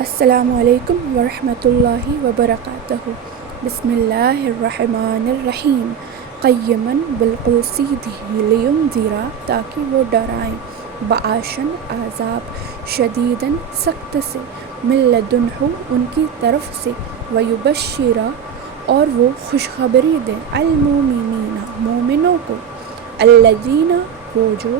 السلام علیکم ورحمۃ اللہ وبرکاتہ۔ بسم اللہ الرحمن الرحیم۔ قیماً بالکل سیدھی، لینذرا تاکہ وہ ڈرائیں، بعاشاً عذاب، شدیداً سخت سے، من لدنہ ان کی طرف سے، ویبشرا اور وہ خوشخبری دیں، المؤمنین مومنوں کو، الذین وہ جو،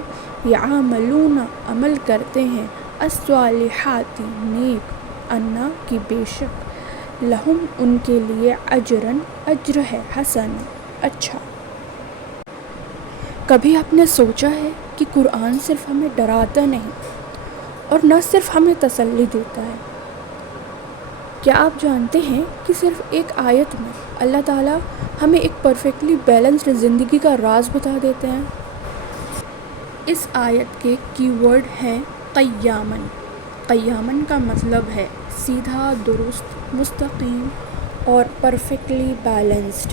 یعملون عمل کرتے ہیں، الصالحات نیک، انا کی بے شک، لہم ان کے لیے اجرن اجر ہے، حسن اچھا۔ کبھی آپ نے سوچا ہے کہ قرآن صرف ہمیں ڈراتا نہیں اور نہ صرف ہمیں تسلی دیتا ہے؟ کیا آپ جانتے ہیں کہ صرف ایک آیت میں اللہ تعالیٰ ہمیں ایک پرفیکٹلی بیلنسڈ زندگی کا راز بتا دیتے ہیں؟ اس آیت کے کی ورڈ ہیں قیاماً۔ قیاماً کا مطلب ہے سیدھا، درست، مستقیم اور پرفیکٹلی بیلنسڈ۔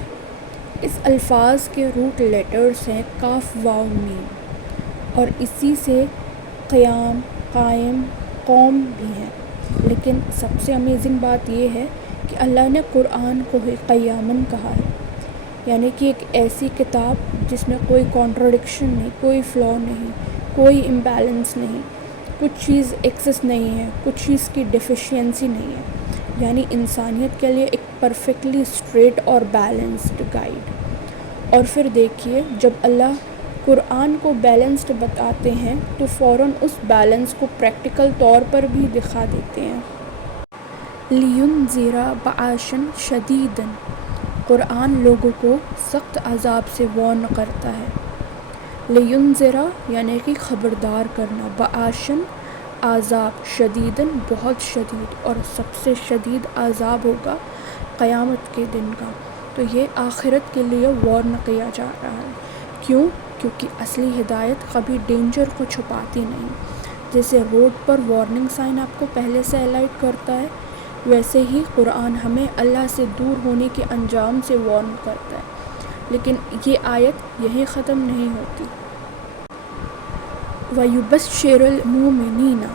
اس الفاظ کے روٹ لیٹرز ہیں کاف واو میم، اور اسی سے قیام، قائم، قوم بھی ہیں۔ لیکن سب سے امیزنگ بات یہ ہے کہ اللہ نے قرآن کو ہی قیاماً کہا ہے، یعنی کہ ایک ایسی کتاب جس میں کوئی کانٹرڈکشن نہیں، کوئی فلا نہیں، کوئی امبیلنس نہیں، کچھ چیز ایکسس نہیں ہے، کچھ چیز کی ڈیفیشینسی نہیں ہے، یعنی انسانیت کے لیے ایک پرفیکٹلی اسٹریٹ اور بیلنسڈ گائیڈ۔ اور پھر دیکھیے، جب اللہ قرآن کو بیلنسڈ بتاتے ہیں تو فوراً اس بیلنس کو پریکٹیکل طور پر بھی دکھا دیتے ہیں۔ لینذرا بعاشاً شدیداً، قرآن لوگوں کو سخت عذاب سے وارن کرتا ہے۔ لینذرا یعنی کہ خبردار کرنا، بعاشاً عذاب، شدیداً بہت شدید، اور سب سے شدید عذاب ہوگا قیامت کے دن کا۔ تو یہ آخرت کے لیے وارن کیا جا رہا ہے۔ کیوں؟ کیونکہ اصلی ہدایت کبھی ڈینجر کو چھپاتی نہیں۔ جیسے روڈ پر وارننگ سائن آپ کو پہلے سے الائٹ کرتا ہے، ویسے ہی قرآن ہمیں اللہ سے دور ہونے کے انجام سے وارن کرتا ہے۔ لیکن یہ آیت یہیں ختم نہیں ہوتی۔ وَيُبَشِّرُ الْمُؤْمِنِينَ،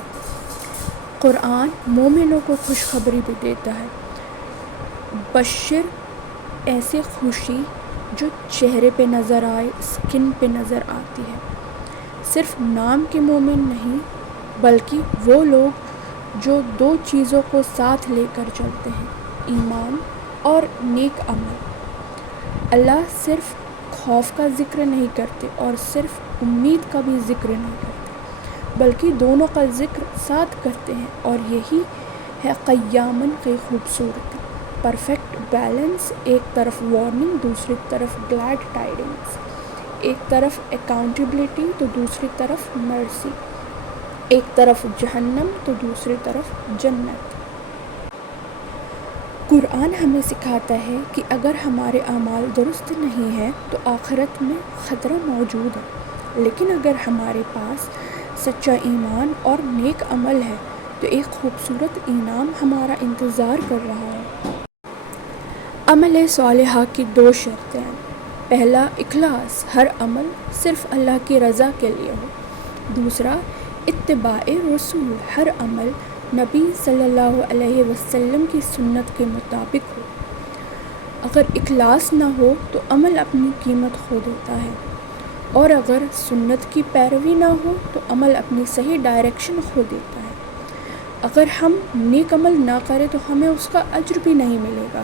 قرآن مومنوں کو خوشخبری بھی دیتا ہے۔ بشر ایسے خوشی جو چہرے پہ نظر آئے، اسکن پہ نظر آتی ہے۔ صرف نام کے مومن نہیں، بلکہ وہ لوگ جو دو چیزوں کو ساتھ لے کر چلتے ہیں، ایمان اور نیک عمل۔ اللہ صرف خوف کا ذکر نہیں کرتے اور صرف امید کا بھی ذکر نہیں کرتے، بلکہ دونوں کا ذکر ساتھ کرتے ہیں، اور یہی ہے قیاماً کی خوبصورتی۔ پرفیکٹ بیلنس، ایک طرف وارننگ، دوسری طرف گلیڈ ٹائڈنگس، ایک طرف اکاؤنٹیبلٹی تو دوسری طرف مرسی، ایک طرف جہنم تو دوسری طرف جنت۔ قرآن ہمیں سکھاتا ہے کہ اگر ہمارے اعمال درست نہیں ہیں تو آخرت میں خطرہ موجود ہے، لیکن اگر ہمارے پاس سچا ایمان اور نیک عمل ہے تو ایک خوبصورت انعام ہمارا انتظار کر رہا ہے۔ عمل صالحہ کی دو شرطیں ہیں۔ پہلا، اخلاص، ہر عمل صرف اللہ کی رضا کے لیے ہو۔ دوسرا، اتباع رسول، ہر عمل نبی صلی اللہ علیہ وسلم کی سنت کے مطابق ہو۔ اگر اخلاص نہ ہو تو عمل اپنی قیمت کھو دیتا ہے، اور اگر سنت کی پیروی نہ ہو تو عمل اپنی صحیح ڈائریکشن کھو دیتا ہے۔ اگر ہم نیک عمل نہ کریں تو ہمیں اس کا اجر بھی نہیں ملے گا۔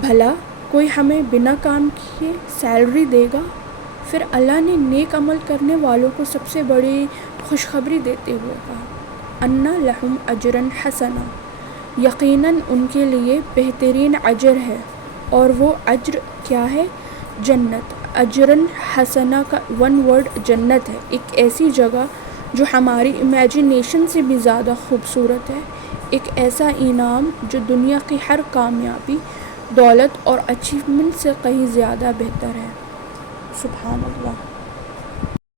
بھلا کوئی ہمیں بنا کام کیے سیلری دے گا؟ پھر اللہ نے نیک عمل کرنے والوں کو سب سے بڑی خوشخبری دیتے ہوئے کہا، انا لہم اجرن حسنا، یقیناً ان کے لیے بہترین اجر ہے، اور وہ اجر کیا ہے؟ جنت۔ اجرن حسنا کا ون ورڈ جنت ہے، ایک ایسی جگہ جو ہماری امیجنیشن سے بھی زیادہ خوبصورت ہے، ایک ایسا انعام جو دنیا کی ہر کامیابی، دولت اور اچیومنٹ سے کہیں زیادہ بہتر ہے۔ سبحان اللہ۔